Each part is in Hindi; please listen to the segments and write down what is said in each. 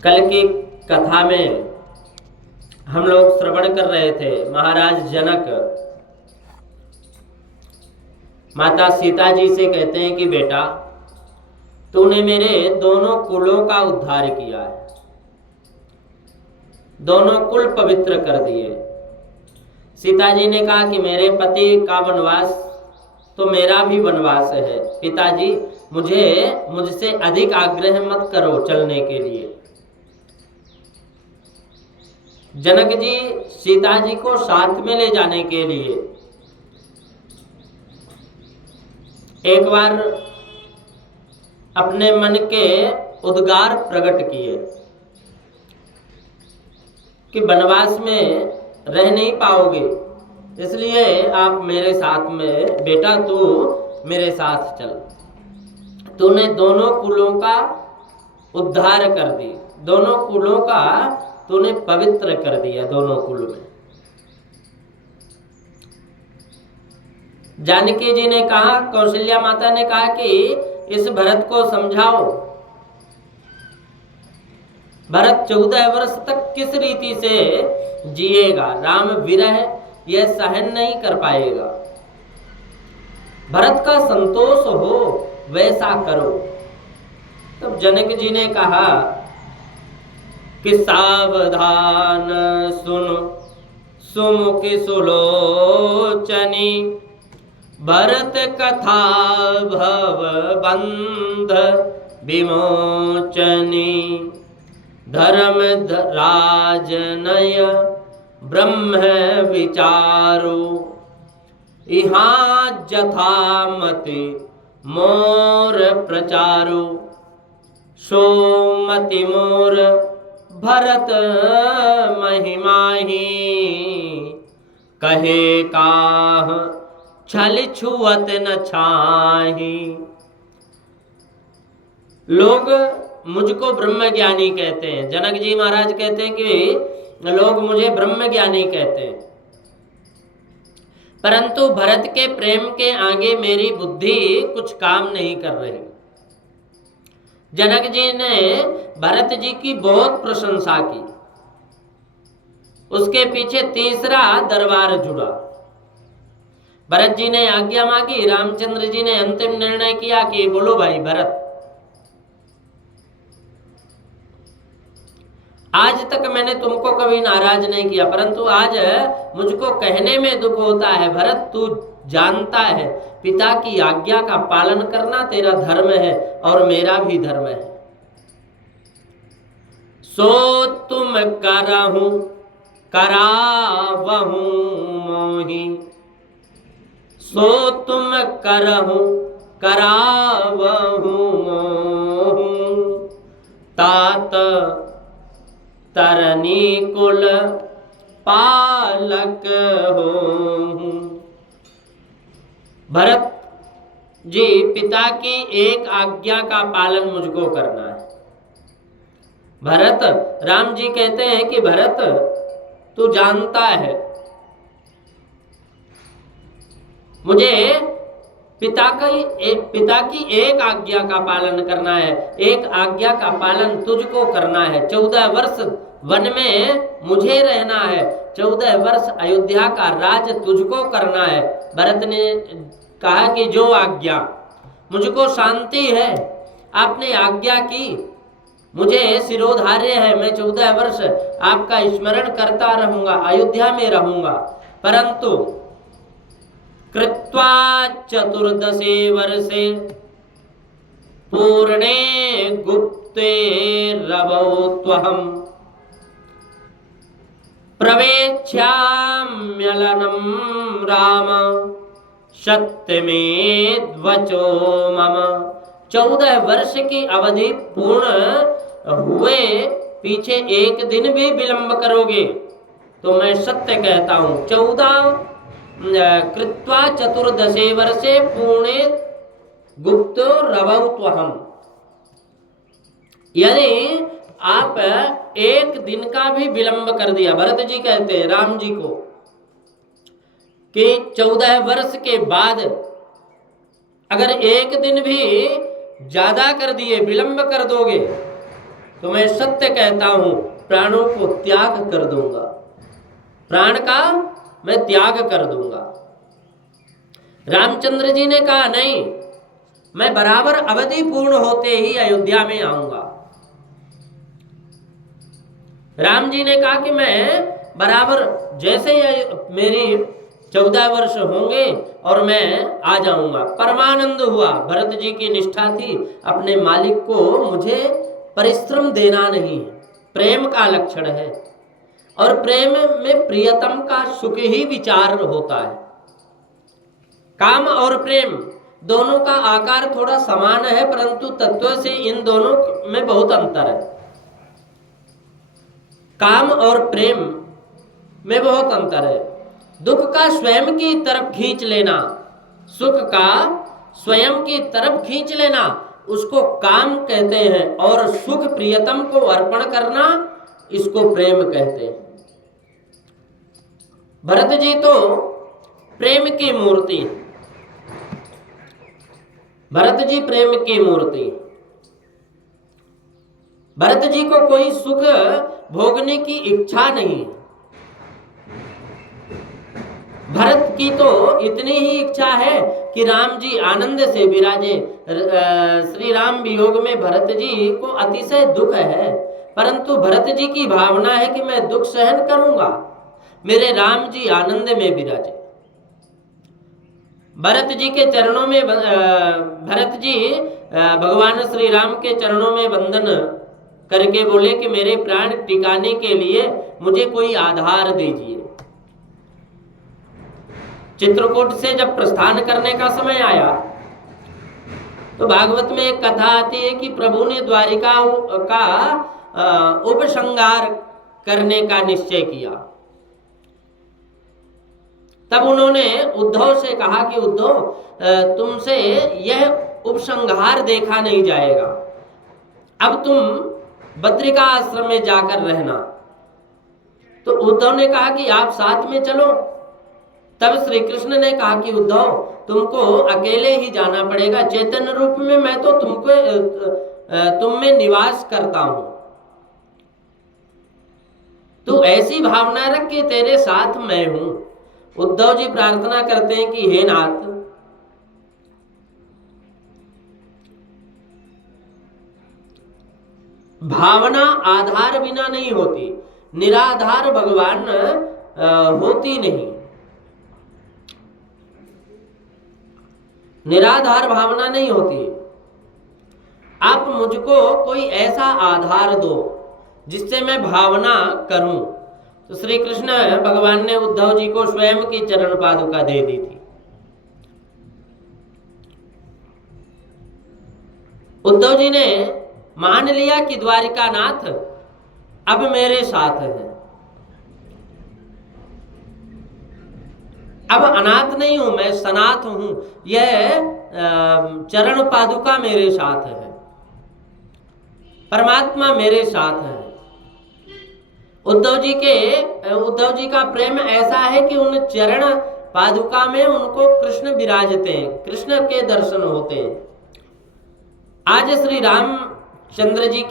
कल की कथा में हम लोग श्रवण कर रहे थे। महाराज जनक माता सीता जी से कहते हैं कि बेटा, तूने मेरे दोनों कुलों का उद्धार किया है, दोनों कुल पवित्र कर दिए। सीता जी ने कहा कि मेरे पति का वनवास तो मेरा भी वनवास है, पिताजी मुझसे अधिक आग्रह मत करो चलने के लिए। जनक जी सीता जी को साथ में ले जाने के लिए एक बार अपने मन के उद्गार प्रकट किए कि वनवास में रह नहीं पाओगे, इसलिए आप मेरे साथ में, बेटा तू मेरे साथ चल। तूने दोनों कुलों का उद्धार कर दी, दोनों कुलों का तूने पवित्र कर दिया। दोनों कुल में जानकी जी ने कहा, कौशल्या माता ने कहा कि इस भरत को समझाओ, भरत 14 वर्ष तक किस रीति से जिएगा, राम विरह यह सहन नहीं कर पाएगा। भरत का संतोष हो वैसा करो। तब जनक जी ने कहा कि सावधान सुन सुमुखी सुलोचनी, भरत कथा भव बंध विमोचनी, धर्म राजनय ब्रह्म विचारो, इहाँ जथामति मोर प्रचारो, सोमति मोर भरत महिमाही, कहे काह छल छुअत न छाही। लोग मुझको ब्रह्म ज्ञानी कहते हैं। जनक जी महाराज कहते हैं कि लोग मुझे ब्रह्म ज्ञानी कहते हैं, परंतु भरत के प्रेम के आगे मेरी बुद्धि कुछ काम नहीं कर रही। जनक जी ने भरत जी की बहुत प्रशंसा की। उसके पीछे तीसरा दरबार जुड़ा। भरत जी ने आज्ञा मांगी, रामचंद्र जी ने अंतिम निर्णय किया कि बोलो भाई भरत, आज तक मैंने तुमको कभी नाराज नहीं किया, परंतु आज मुझको कहने में दुख होता है। भरत तू जानता है पिता की आज्ञा का पालन करना तेरा धर्म है और मेरा भी धर्म है। सो तुम करहूं करावहूं मोहि, सो तुम करहूं करावहूं मोहि, तात तरनी कुल पालक हो। भरत जी, पिता की एक आज्ञा का पालन मुझको करना है। भरत, राम जी कहते हैं कि भरत तू जानता है मुझे पिता की एक आज्ञा का पालन करना है, एक आज्ञा का पालन तुझको करना है। 14 वर्ष वन में मुझे रहना है, 14 वर्ष अयोध्या का राज तुझको करना है। भरत ने कहा कि जो आज्ञा, मुझको शांति है, आपने आज्ञा की, मुझे सिरोधार्य है, मैं 14 वर्ष आपका स्मरण करता रहूंगा, अयोध्या में रहूंगा। परंतु कृत्वा 14 वर्षे पूर्णे गुप्ते रवौत्वहम्, प्रवेक्ष्याम्यलनं राम सत्यमेद्वचो मम। 14 वर्ष की अवधि पूर्ण हुए पीछे एक दिन भी विलंब करोगे तो मैं सत्य कहता हूं। 14 कृत्वा 14 वर्षे पुणे गुप्तो रवौत्वहम्, यदि आप एक दिन का भी विलंब कर दिया, भरत जी कहते हैं राम जी को कि 14 वर्ष के बाद अगर एक दिन भी ज्यादा कर दिए, विलंब कर दोगे तो मैं सत्य कहता हूं, प्राणों को त्याग कर दूंगा, प्राण का मैं त्याग कर दूंगा। रामचंद्र जी ने कहा नहीं, मैं बराबर अवधि पूर्ण होते ही अयोध्या में आऊंगा। राम जी ने कहा कि मैं बराबर जैसे ही मेरी 14 वर्ष होंगे और मैं आ जाऊंगा। परमानंद हुआ। भरत जी की निष्ठा थी, अपने मालिक को मुझे परिश्रम देना नहीं है, प्रेम का लक्षण है। और प्रेम में प्रियतम का सुख ही विचार होता है। काम और प्रेम दोनों का आकार थोड़ा समान है, परंतु तत्व से इन दोनों में बहुत अंतर है। काम और प्रेम में बहुत अंतर है। दुख का स्वयं की तरफ खींच लेना, सुख का स्वयं की तरफ खींच लेना, उसको काम कहते हैं। और सुख प्रियतम को अर्पण करना, इसको प्रेम कहते हैं। भरत जी तो प्रेम की मूर्ति, भरत जी प्रेम की मूर्ति। भरत जी को कोई सुख भोगने की इच्छा नहीं। भरत की तो इतनी ही इच्छा है कि राम जी आनंद से विराजे। श्री राम वियोग में भरत जी को अतिशय दुख है, परंतु भरत जी की भावना है कि मैं दुख सहन करूंगा, मेरे राम जी आनंद में विराजे। भरत जी के चरणों में भरत जी भगवान श्री राम के चरणों में वंदन करके बोले कि मेरे प्राण टिकाने के लिए मुझे कोई आधार दीजिए। चित्रकूट से जब प्रस्थान करने का समय आया तो भागवत में एक कथा आती है कि प्रभु ने द्वारिका का उपसंहार करने का निश्चय किया। तब उन्होंने उद्धव से कहा कि उद्धव, तुमसे यह उपसंहार देखा नहीं जाएगा, अब तुम बद्रिका आश्रम में जाकर रहना। तो उद्धव ने कहा कि आप साथ में चलो। तब श्री कृष्ण ने कहा कि उद्धव, तुमको अकेले ही जाना पड़ेगा, चैतन्य रूप में मैं तो तुम में निवास करता हूं। तो ऐसी भावना रख कि तेरे साथ मैं हूं। उद्धव जी प्रार्थना करते हैं कि हे नाथ, भावना आधार बिना नहीं होती, निराधार भगवान होती नहीं। निराधार भावना नहीं होती। आप मुझको कोई ऐसा आधार दो जिससे मैं भावना करूं। तो श्री कृष्ण भगवान ने उद्धव जी को स्वयं की चरण पादुका दे दी थी। उद्धव जी ने मान लिया कि द्वारिकानाथ अब मेरे साथ है, अब अनाथ नहीं हूं, मैं सनाथ हूं। यह चरण पादुका मेरे साथ है, परमात्मा मेरे साथ है। उद्धव जी का प्रेम ऐसा है कि उन चरण पादुका में उनको कृष्ण विराजते हैं, कृष्ण के दर्शन होते हैं। आज श्री रामचंद्र जी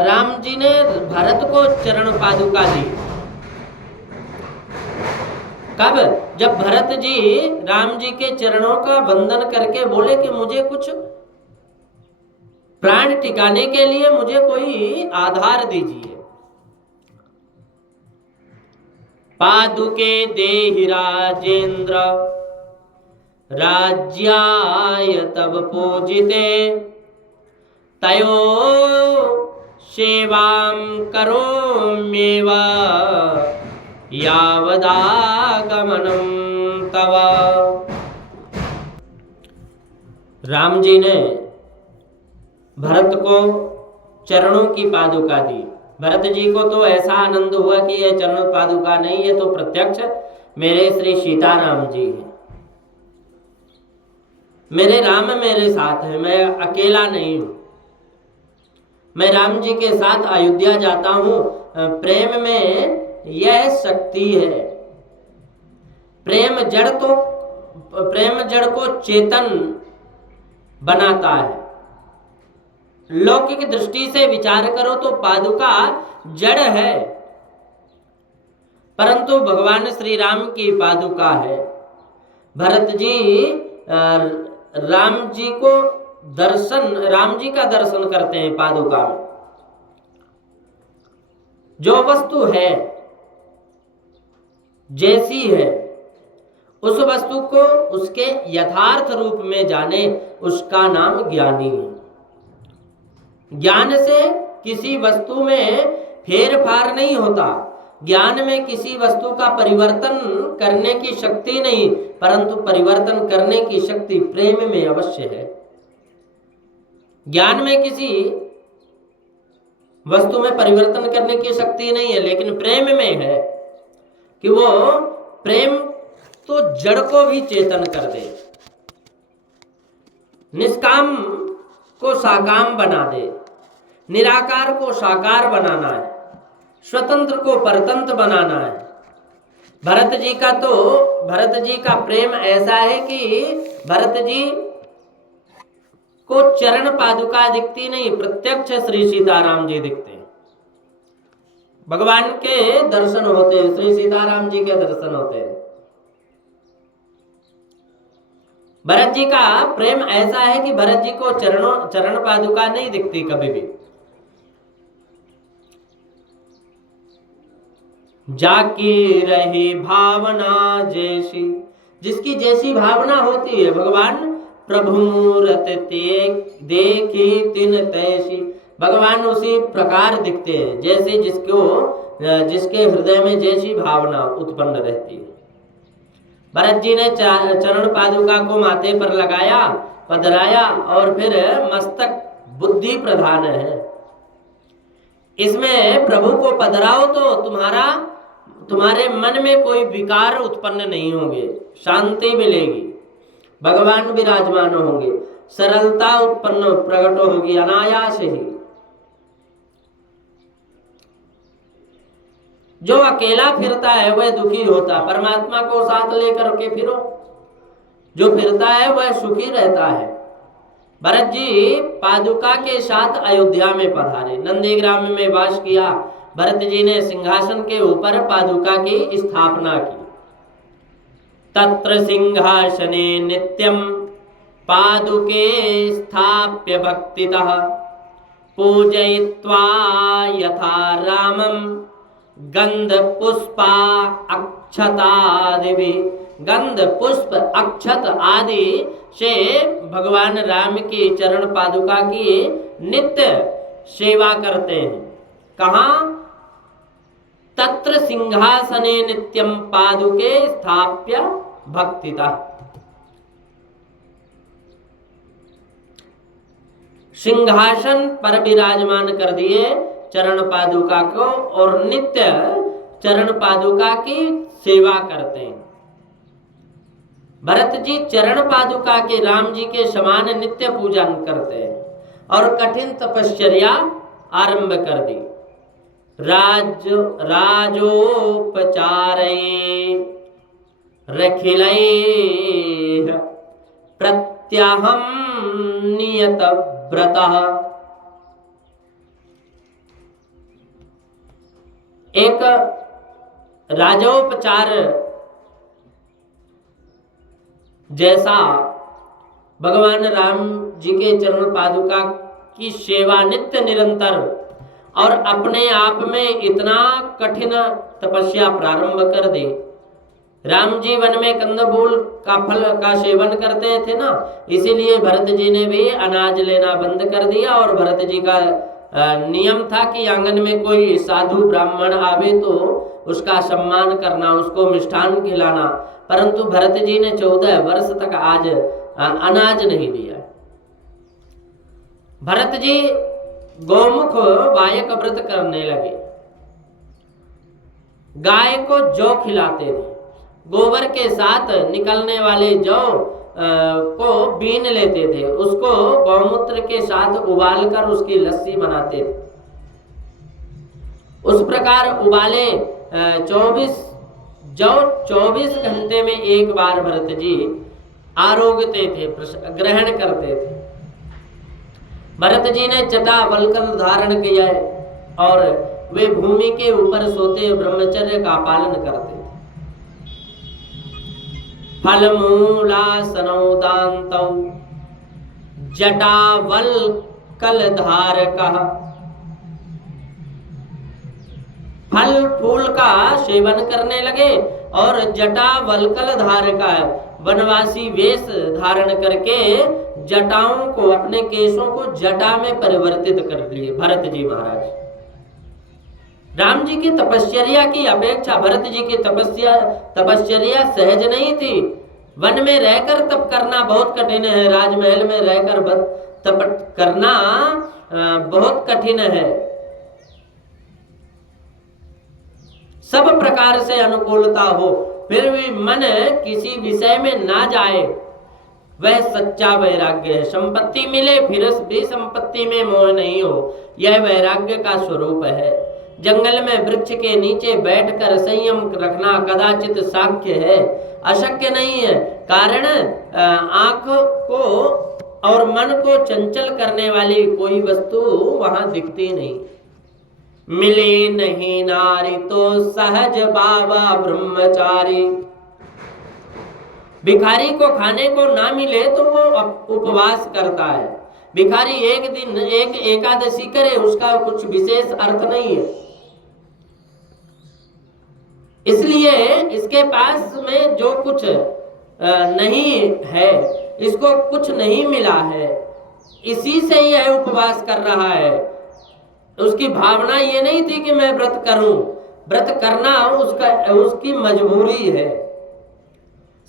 राम जी ने भरत को चरण पादुका दी। कब? जब भरत जी राम जी के चरणों का वंदन करके बोले कि मुझे कुछ प्राण टिकाने के लिए मुझे कोई आधार दीजिए। पादुके देहि राजेंद्र राज्याय तब पूजिते, तयो सेवां करोम्येव यावदागमनं तव। राम जी ने भरत को चरणों की पादुका दी। भरत जी को तो ऐसा आनंद हुआ कि यह चरण पादुका नहीं, ये तो प्रत्यक्ष मेरे श्री सीताराम जी हैं। मेरे राम मेरे साथ है, मैं अकेला नहीं हूं। मैं राम जी के साथ अयोध्या जाता हूं। प्रेम में यह शक्ति है। प्रेम जड़ को चेतन बनाता है। लौकिक दृष्टि से विचार करो तो पादुका जड़ है, परंतु भगवान श्री राम की पादुका है। भरत जी राम जी का दर्शन करते हैं पादुका में। जो वस्तु है जैसी है, उस वस्तु को उसके यथार्थ रूप में जाने, उसका नाम ज्ञानी है। ज्ञान से किसी वस्तु में फेर फार नहीं होता, ज्ञान में किसी वस्तु का परिवर्तन करने की शक्ति नहीं, परंतु परिवर्तन करने की शक्ति प्रेम में अवश्य है। ज्ञान में किसी वस्तु में परिवर्तन करने की शक्ति नहीं है, लेकिन प्रेम में है कि वो प्रेम तो जड़ को भी चेतन कर दे, निष्काम को साकाम बना दे, निराकार को साकार बनाना है, स्वतंत्र को परतंत्र बनाना है। भरत जी का प्रेम ऐसा है कि भरत जी को चरण पादुका दिखती नहीं, प्रत्यक्ष श्री सीताराम जी दिखते हैं। भगवान के दर्शन होते हैं, श्री सीताराम जी के दर्शन होते हैं। भरत जी का प्रेम ऐसा है कि भरत जी को चरण पादुका नहीं दिखती कभी भी। जाकी रही भावना जैसी, जिसकी जैसी भावना होती है, भगवान प्रभु मूरत देखी तिन तैसी, भगवान उसी प्रकार दिखते हैं जैसे जिसके हृदय में जैसी भावना उत्पन्न रहती है। भरत जी ने चरण पादुका को माथे पर लगाया, पधराया और फिर मस्तक बुद्धि प्रधान है। इसमें प्रभु को पधराओ तो तुम्हारे मन में कोई विकार उत्पन्न नहीं होंगे, शांति मिलेगी, भगवान विराजमान होंगे, सरलता उत्पन्न प्रकट होगी अनायास ही। जो अकेला फिरता है वह दुखी होता, परमात्मा को साथ लेकर के फिरो। जो फिरता है वह सुखी रहता है। भरत जी पादुका के साथ अयोध्या में पधारे, नंदीग्राम में वास किया। भरत जी ने सिंहासन के ऊपर पादुका की स्थापना की। तत्र सिंहासने नित्यं पादुके स्थाप्य भक्तितः पूजयित्वा यथा रामं गंध पुष्पा अक्षतादि, गंध पुष्प अक्षत आदि से भगवान राम की चरण पादुका की नित्य सेवा करते हैं। कहाँ? तत्र सिंहासने नित्यं पादुके स्थाप्य भक्तितः, सिंहासन पर विराजमान कर दिए चरण पादुका को और नित्य चरण पादुका की सेवा करते हैं। भरत जी चरण पादुका के राम जी के समान नित्य पूजन करते हैं और कठिन तपश्चर्या आरंभ कर दी। राजोपचारे रखिलै प्रत्याहम नियत व्रतः, एक राजोपचार जैसा भगवान राम जी के चरण पादुका की सेवा नित्य निरंतर और अपने आप में इतना कठिन तपस्या प्रारंभ कर दे। राम जी वन में कंदमूल का फल का सेवन करते थे ना, इसीलिए भरत जी ने भी अनाज लेना बंद कर दिया। और भरत जी का नियम था कि आंगन में कोई साधु ब्राह्मण आवे तो उसका सम्मान करना, उसको मिष्ठान खिलाना। परंतु भरत जी ने 14 वर्ष तक आज अनाज नहीं दिया। भरत जी गौमुख वायक व्रत करने लगे, गाय को जौ खिलाते थे, गोबर के साथ निकलने वाले जौ को बीन लेते थे, उसको गौमूत्र के साथ उबालकर उसकी लस्सी बनाते थे। उस प्रकार उबाले 24 घंटे में एक बार भरत जी आरोगते थे, ग्रहण करते थे। भरत जी ने जटा वल्कल धारण किया है और वे भूमि के ऊपर सोते ब्रह्मचर्य का पालन करते थे। फल मूलासनौ दान्तौ जटा वल्कल धारकः। फल फूल का सेवन करने लगे और जटा वल्कल धारका वनवासी वेश धारण करके जटाओं को, अपने केशों को जटा में परिवर्तित कर लिए भरत जी महाराज। राम जी की तपश्चर्या की अपेक्षा भरत जी की तपश्चर्या सहज नहीं थी। वन में रहकर तप करना बहुत कठिन है, राजमहल में रहकर तप करना बहुत कठिन है। सब प्रकार से अनुकूलता हो फिर भी मन किसी विषय में ना जाए, वह सच्चा वैराग्य है। संपत्ति मिले फिर भी संपत्ति में मोह नहीं हो, यह वैराग्य का स्वरूप है। जंगल में वृक्ष के नीचे बैठकर संयम रखना कदाचित साध्य है, अशक्य नहीं है। कारण आंख को और मन को चंचल करने वाली कोई वस्तु वहां दिखती नहीं। मिली नहीं नारी तो सहज बाबा ब्रह्मचारी। भिखारी को खाने को ना मिले तो वो उपवास करता है। भिखारी एक दिन एक एकादशी करे उसका कुछ विशेष अर्थ नहीं है। इसलिए इसके पास में जो कुछ नहीं है, इसको कुछ नहीं मिला है, इसी से यह उपवास कर रहा है। उसकी भावना ये नहीं थी कि मैं व्रत करूं, व्रत करना उसकी मजबूरी है।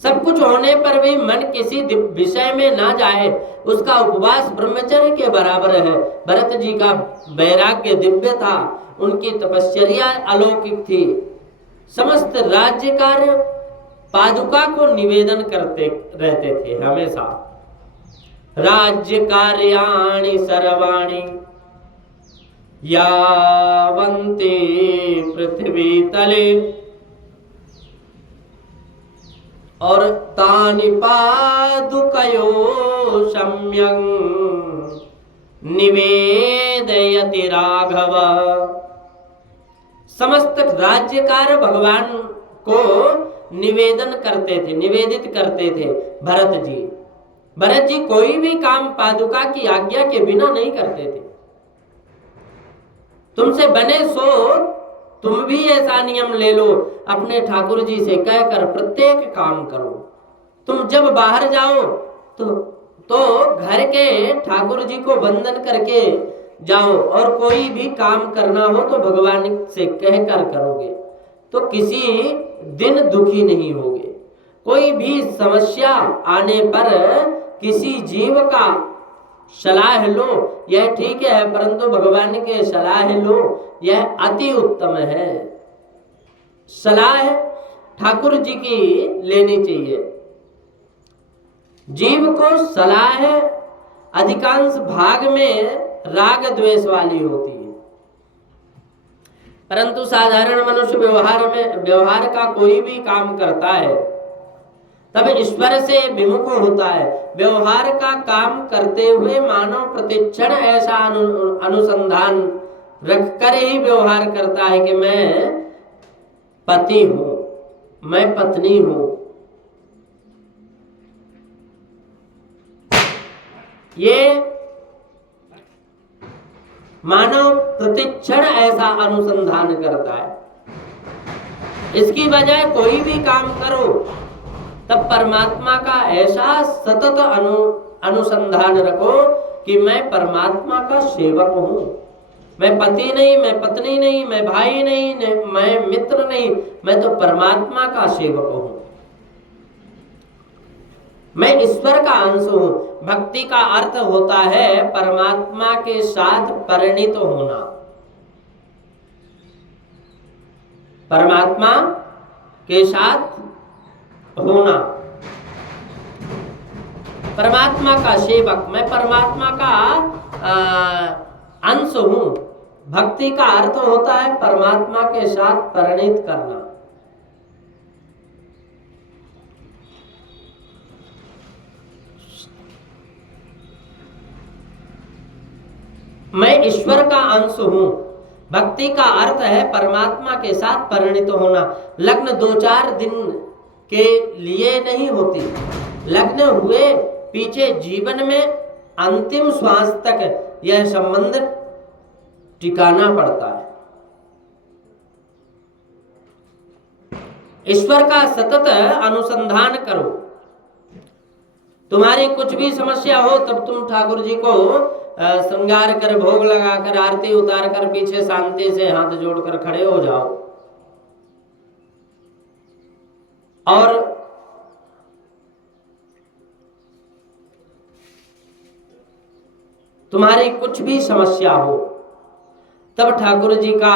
सब कुछ होने पर भी मन किसी विषय में ना जाए, उसका उपवास ब्रह्मचर्य के बराबर है। भरत जी का वैराग्य दिव्य था, उनकी तपश्चर्या अलौकिक थी। समस्त राज्य कार्य पादुका को निवेदन करते रहते थे हमेशा। राज्य कार्याणि सर्वाणि यावन्ति पृथ्वी तले और तानि पादुकयो सम्यं निवेदयति राघव। समस्त राज्य कार्य भगवान को निवेदन करते थे, निवेदित करते थे भरत जी। भरत जी कोई भी काम पादुका की आज्ञा के बिना नहीं करते थे। तुमसे बने सो तुम भी ऐसा नियम ले लो, अपने ठाकुर जी से कहकर प्रत्येक काम करो। तुम जब बाहर जाओ तो घर के ठाकुर जी को वंदन करके जाओ, और कोई भी काम करना हो तो भगवान से कहकर करोगे तो किसी दिन दुखी नहीं होगे। कोई भी समस्या आने पर किसी जीव का सलाह लो, यह ठीक है, परंतु भगवान के सलाह लो, यह अति उत्तम है। सलाह ठाकुर जी की लेनी चाहिए। जीव को सलाह अधिकांश भाग में राग द्वेष वाली होती है, परंतु साधारण मनुष्य व्यवहार का कोई भी काम करता है तब ईश्वर से विमुख होता है। व्यवहार का काम करते हुए मानव प्रतिक्षण ऐसा अनुसंधान रखकर ही व्यवहार करता है कि मैं पति हूं, मैं पत्नी हूं। ये मानव प्रतिक्षण ऐसा अनुसंधान करता है। इसकी बजाय कोई भी काम करो तब परमात्मा का ऐसा सतत अनुसंधान रखो कि मैं परमात्मा का सेवक हूं। मैं पति नहीं, मैं पत्नी नहीं, मैं भाई नहीं, मैं मित्र नहीं, मैं तो परमात्मा का सेवक हूं। मैं ईश्वर का अंश हूं। भक्ति का अर्थ होता है परमात्मा के साथ परिणित होना। परमात्मा के साथ होना, परमात्मा का सेवक। मैं परमात्मा का अंश हूं। भक्ति का अर्थ होता है परमात्मा के साथ परिणित करना। मैं ईश्वर का अंश हूं। भक्ति का अर्थ है परमात्मा के साथ परिणित होना। लग्न 2-4 दिन के लिए नहीं होती, लग्न हुए पीछे जीवन में अंतिम श्वास तक यह संबंध टिकाना पड़ता है। ईश्वर का सतत अनुसंधान करो। तुम्हारी कुछ भी समस्या हो तब तुम ठाकुर जी को श्रृंगार कर, भोग लगाकर, आरती उतार कर पीछे शांति से हाथ जोड़कर खड़े हो जाओ। और तुम्हारी कुछ भी समस्या हो तब ठाकुर जी का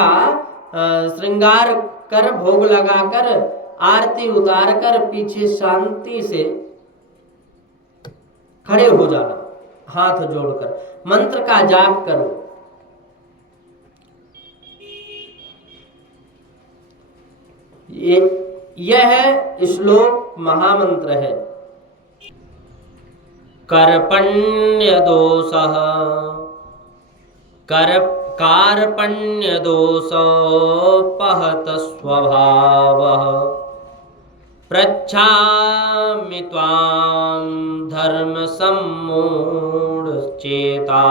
श्रृंगार कर, भोग लगाकर, आरती उतार कर पीछे शांति से खड़े हो जाना, हाथ जोड़कर मंत्र का जाप करो। यह श्लोक महामंत्र है। कार्पण्य दोषः कार्पण्य दोषोपहत स्वभावः पृच्छामि त्वां धर्म सम्मूढ़ चेता।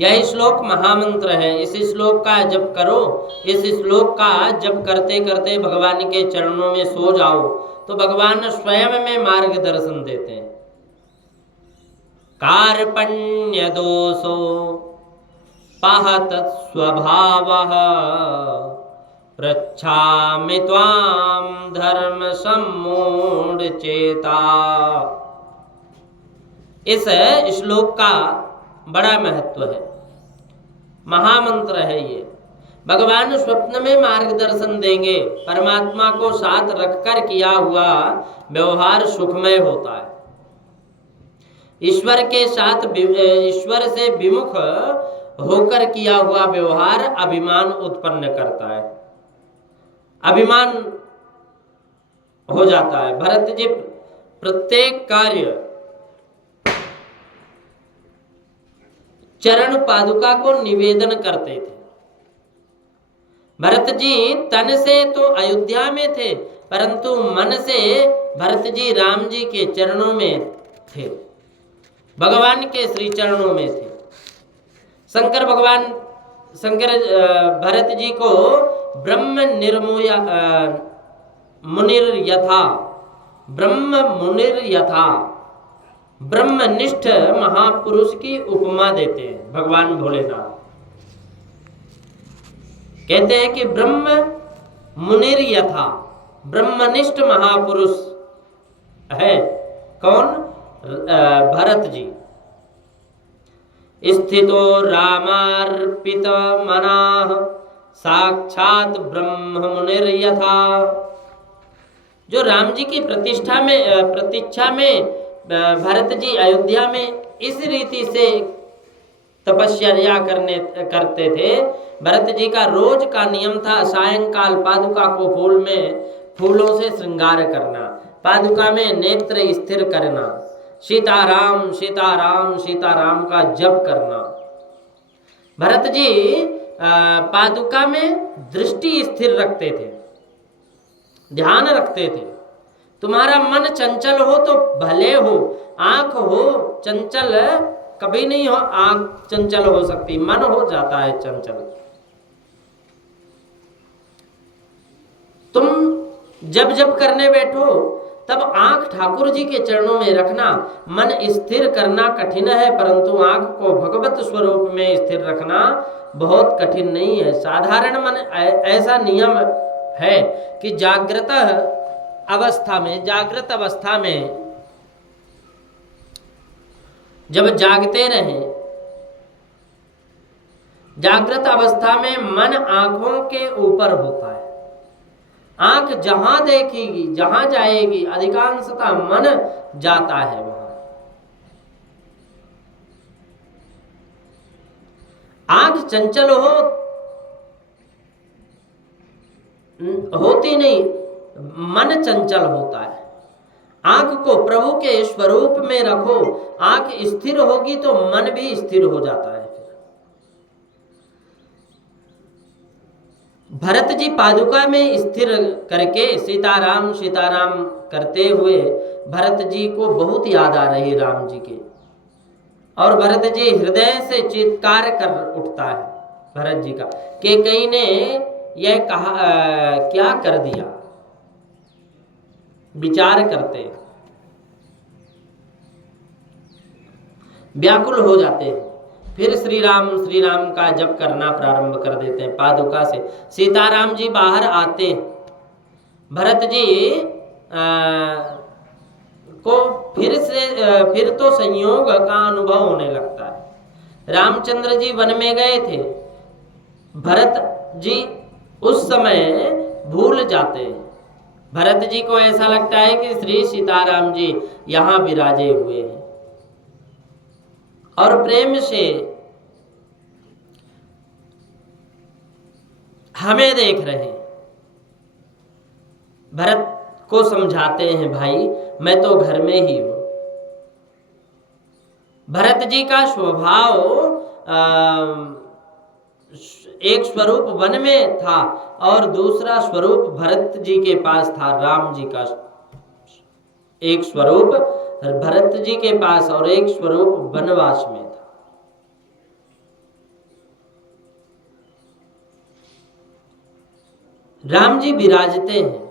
यह श्लोक महामंत्र है। इस श्लोक का जप करो। इस श्लोक का जप करते करते भगवान के चरणों में सो जाओ तो भगवान स्वयं में मार्गदर्शन देते हैं। कार्पण्य दोषो पहत स्वभावः पृच्छामि त्वां धर्म सम्मूढ़ चेता। इस श्लोक का बड़ा महत्व है, महामंत्र है ये। भगवान स्वप्न में मार्गदर्शन देंगे। परमात्मा को साथ रखकर किया हुआ व्यवहार सुखमय होता है। ईश्वर के साथ, ईश्वर से विमुख होकर किया हुआ व्यवहार अभिमान उत्पन्न करता है, अभिमान हो जाता है। भरत जी प्रत्येक कार्य चरण पादुका को निवेदन करते थे। भरत जी तन से तो अयोध्या में थे, परंतु मन से भरत जी राम जी के चरणों में थे, भगवान के श्री चरणों में थे। शंकर भरत जी को ब्रह्म मुनिर यथा ब्रह्मनिष्ठ महापुरुष की उपमा देते हैं भगवान भोलेनाथ। कहते हैं कि ब्रह्म मुनिर यथा, ब्रह्मनिष्ठ महापुरुष है कौन? भरत जी। स्थितो रामार्पित मनाः साक्षात ब्रह्म मुनिर यथा। जो राम जी की प्रतीक्षा में भरत जी अयोध्या में इस रीति से तपस्या करते थे। भरत जी का रोज का नियम था सायंकाल पादुका को फूलों से श्रृंगार करना, पादुका में नेत्र स्थिर करना, सीताराम सीताराम सीताराम का जप करना। भरत जी पादुका में दृष्टि स्थिर रखते थे, ध्यान रखते थे। तुम्हारा मन चंचल हो तो भले हो, आंख हो चंचल कभी नहीं हो, आंख चंचल हो सकती, मन हो जाता है चंचल। तुम जब जब करने बैठो तब आंख ठाकुर जी के चरणों में रखना। मन स्थिर करना कठिन है, परंतु आंख को भगवत स्वरूप में स्थिर रखना बहुत कठिन नहीं है। साधारण मन ऐसा नियम है कि जागृत अवस्था में जब जागते रहें, जागृत अवस्था में मन आंखों के ऊपर होता है। आंख जहां देखेगी, जहां जाएगी, अधिकांशतः मन जाता है वहां। आंख चंचल होती नहीं, मन चंचल होता है। आंख को प्रभु के स्वरूप में रखो, आंख स्थिर होगी तो मन भी स्थिर हो जाता है। भरत जी पादुका में स्थिर करके सीताराम सीताराम करते हुए भरत जी को बहुत याद आ रही राम जी के, और भरत जी हृदय से चित्कार कर उठता है भरत जी का कि कहीं ने यह कहा क्या कर दिया, विचार करते व्याकुल हो जाते हैं। फिर श्री राम का जप करना प्रारंभ कर देते हैं पादुका से। सीताराम जी बाहर आते हैं, भरत जी को फिर तो संयोग का अनुभव होने लगता है। रामचंद्र जी वन में गए थे, भरत जी उस समय भूल जाते हैं। भरत जी को ऐसा लगता है कि श्री सीताराम जी यहाँ विराजे हुए हैं और प्रेम से हमें देख रहे हैं। भरत को समझाते हैं, भाई मैं तो घर में ही हूं। भरत जी का स्वभाव एक स्वरूप वन में था और दूसरा स्वरूप भरत जी के पास था। राम जी का एक स्वरूप भरत जी के पास और एक स्वरूप वनवास में था। राम जी विराजते हैं,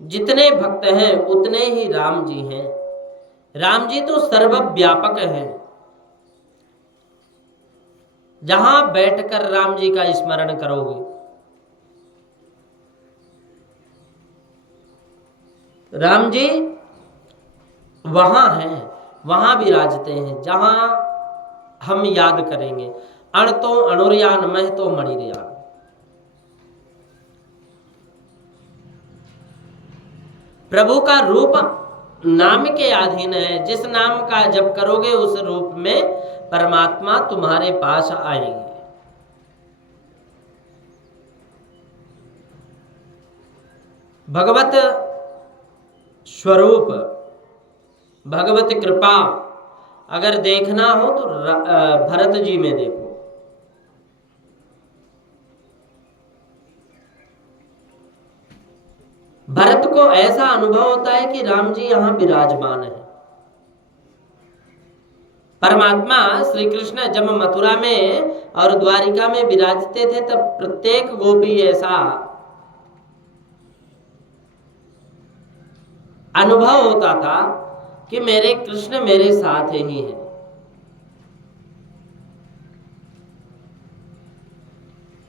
जितने भक्त हैं उतने ही राम जी हैं। राम जी तो सर्वव्यापक हैं। जहां बैठकर राम जी का स्मरण करोगे, राम जी वहां हैं, वहां विराजते हैं जहां हम याद करेंगे। अण तो अणुर्यान, मह तो मणिर्यान। प्रभु का रूप नाम के अधीन है। जिस नाम का जप करोगे उस रूप में परमात्मा तुम्हारे पास आएंगे। भगवत स्वरूप, भगवत कृपा अगर देखना हो तो भरत जी में देखो। भरत को ऐसा अनुभव होता है कि राम जी यहां विराजमान है। परमात्मा श्री कृष्ण जब मथुरा में और द्वारिका में विराजते थे तब प्रत्येक गोपी ऐसा अनुभव होता था कि मेरे कृष्ण मेरे साथ ही हैं।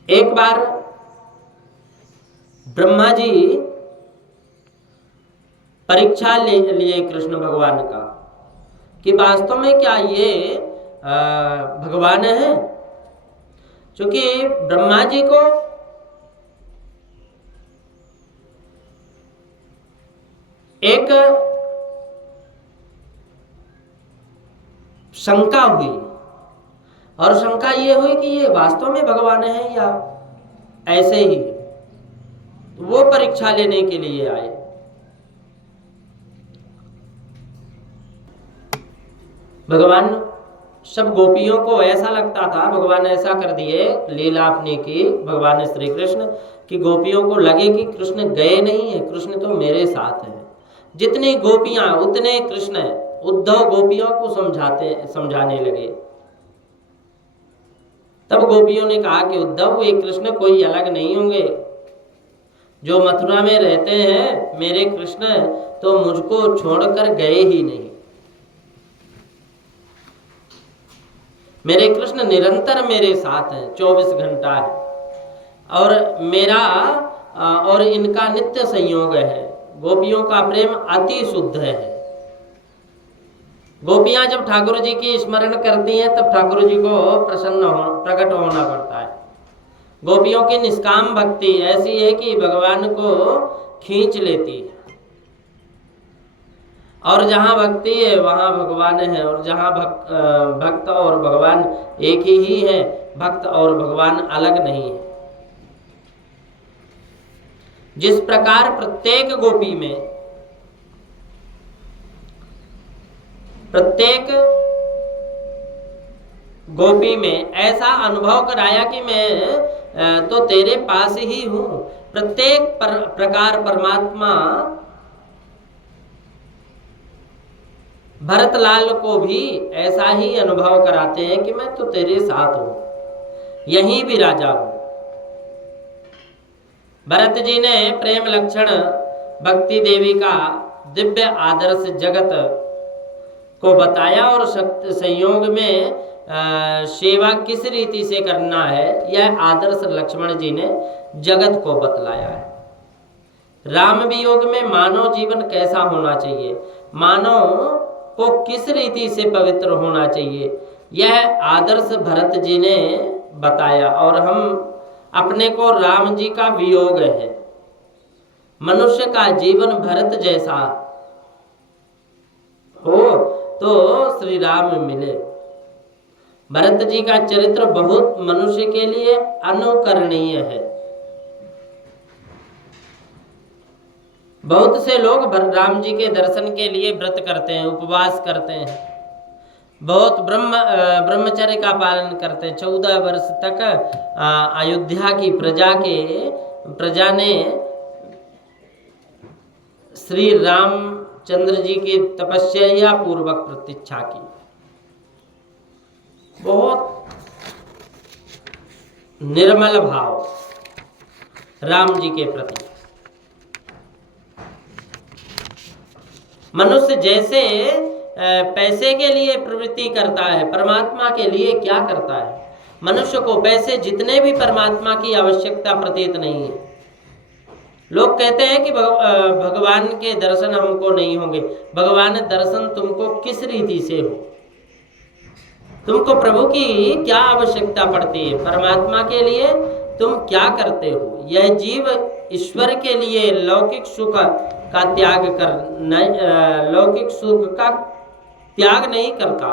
एक बार ब्रह्मा जी परीक्षा ले लिए कृष्ण भगवान का कि वास्तव में क्या ये भगवान है। क्योंकि ब्रह्मा जी को एक शंका हुई, और शंका ये हुई कि ये वास्तव में भगवान है या ऐसे ही। वो परीक्षा लेने के लिए आए। भगवान सब गोपियों को ऐसा लगता था, भगवान ऐसा कर दिए लीला अपनी की, भगवान श्री कृष्ण कि गोपियों को लगे कि कृष्ण गए नहीं है, कृष्ण तो मेरे साथ है। जितनी गोपियां उतने कृष्ण। उद्धव गोपियों को समझाने लगे। तब गोपियों ने कहा कि उद्धव, ये कृष्ण कोई अलग नहीं होंगे। जो मथुरा में रहते हैं मेरे कृष्ण तो मुझको छोड़कर गए ही नहीं। मेरे कृष्ण निरंतर मेरे साथ हैं, 24 घंटा है, और मेरा और इनका नित्य संयोग है। गोपियों का प्रेम अति शुद्ध है। गोपियां जब ठाकुर जी की स्मरण करती हैं तब ठाकुर जी को प्रकट होना पड़ता है। गोपियों की निष्काम भक्ति ऐसी है कि भगवान को खींच लेती है, और जहाँ भक्ति है वहाँ भगवान है, और जहाँ भक्त और भगवान एक ही है, भक्त और भगवान अलग नहीं है। जिस प्रकार प्रत्येक गोपी में प्रत्येक गोपी में ऐसा अनुभव कराया कि मैं तो तेरे पास ही हूं। प्रत्येक प्रकार परमात्मा भरतलाल को भी ऐसा ही अनुभव कराते हैं कि मैं तो तेरे साथ हूं, यहीं भी राजा हूं। भरत जी ने प्रेम लक्षण भक्ति देवी का दिव्य आदर्श जगत को बताया और संयोग में सेवा किस रीति से करना है, यह आदर्श लक्ष्मण जी ने जगत को बतलाया है। राम वियोग में मानव जीवन कैसा होना चाहिए, मानव को किस रीति से पवित्र होना चाहिए, यह आदर्श भरत जी ने बताया। और हम अपने को राम जी का वियोग है, मनुष्य का जीवन भरत जैसा हो तो श्री राम मिले। भरत जी का चरित्र बहुत मनुष्य के लिए अनुकरणीय है। बहुत से लोग राम जी के दर्शन के लिए व्रत करते हैं, उपवास करते हैं, बहुत ब्रह्मचर्य का पालन करते हैं। 14 वर्ष तक अयोध्या की प्रजा ने श्री रामचंद्र जी की तपस्या पूर्वक प्रतीक्षा की, बहुत निर्मल भाव राम जी के प्रति। मनुष्य जैसे पैसे के लिए प्रवृत्ति करता है, परमात्मा के लिए क्या करता है? मनुष्य को पैसे जितने भी परमात्मा की आवश्यकता प्रतीत नहीं है। लोग कहते हैं कि भगवान के दर्शन हमको नहीं होंगे। भगवान दर्शन तुमको किस रीति से हो? तुमको प्रभु की क्या आवश्यकता पड़ती है? परमात्मा के लिए तुम क्या करते हो? यह जीव ईश्वर के लिए लौकिक सुख का त्याग लौकिक सुख का त्याग नहीं करता,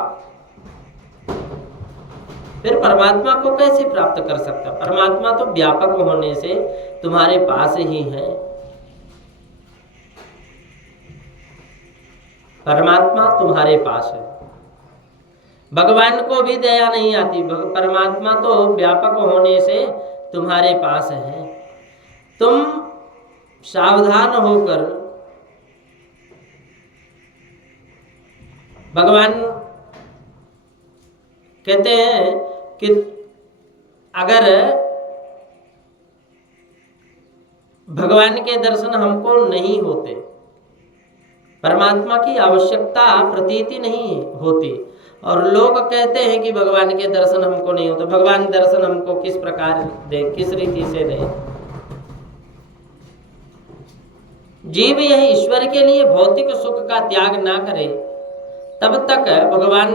फिर परमात्मा को कैसे प्राप्त कर सकता? परमात्मा तो व्यापक होने से तुम्हारे पास ही है। परमात्मा तुम्हारे पास है। भगवान को भी दया नहीं आती, परमात्मा तो व्यापक होने से तुम्हारे पास है। तुम सावधान होकर भगवान कहते हैं कि अगर भगवान के दर्शन हमको नहीं होते, परमात्मा की आवश्यकता प्रतीति नहीं होती, और लोग कहते हैं कि भगवान के दर्शन हमको नहीं होते, भगवान दर्शन हमको किस प्रकार दे, किस रीति से दे? जीव यह ईश्वर के लिए भौतिक सुख का त्याग ना करे तब तक भगवान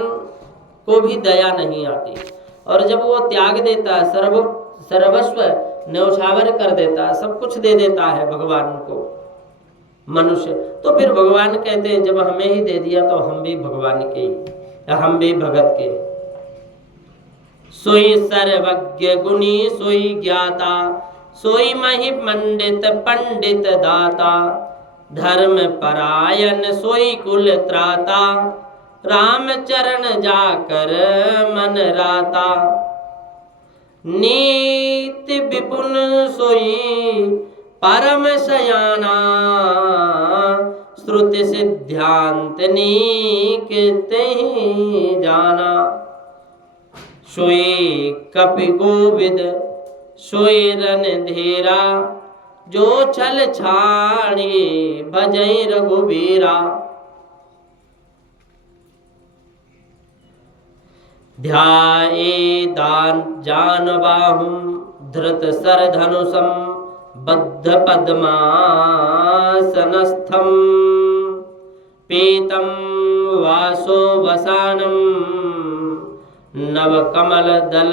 को भी दया नहीं आती। और जब वो त्याग देता है, सर्वस्व न्यौछावर कर देता है, सब कुछ दे देता है भगवान को मनुष्य, तो फिर भगवान कहते हैं जब हमें ही दे दिया तो हम भी भगवान के ही, हम भी भगत के। सोई सर्वज्ञ गुणी सोई ज्ञाता, सोई महि मंडित पंडित दाता, धर्म परायण सोई कुल त्राता, राम चरण जाकर मन राता, नीति विपुन सोई परम शयाना, श्रुति सिद्धांत नीक ही जाना, सोई कपि गोविद सोई रणधीरा, जो छल छाड़ी भजई रघुबीरा, ध्याये दान जानबाहुं धृत सरधनुषं बद्ध पद्मासनस्थं, पीतं वासो वसानं नवकमल दल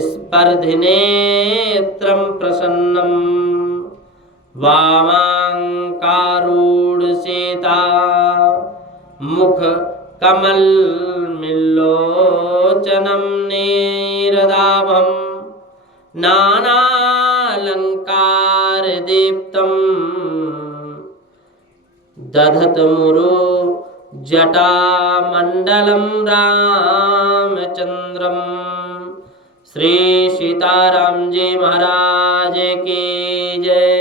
स्पर्धिनेत्रं प्रसन्नं, वामांकारूढ़ सीता मुख कमल मिल्लोचनं नीरदाभं, नानालंकार दीप्तं दधत मुरु जटामण्डलं रामचन्द्रं। श्री सीताराम जी महाराज की जय।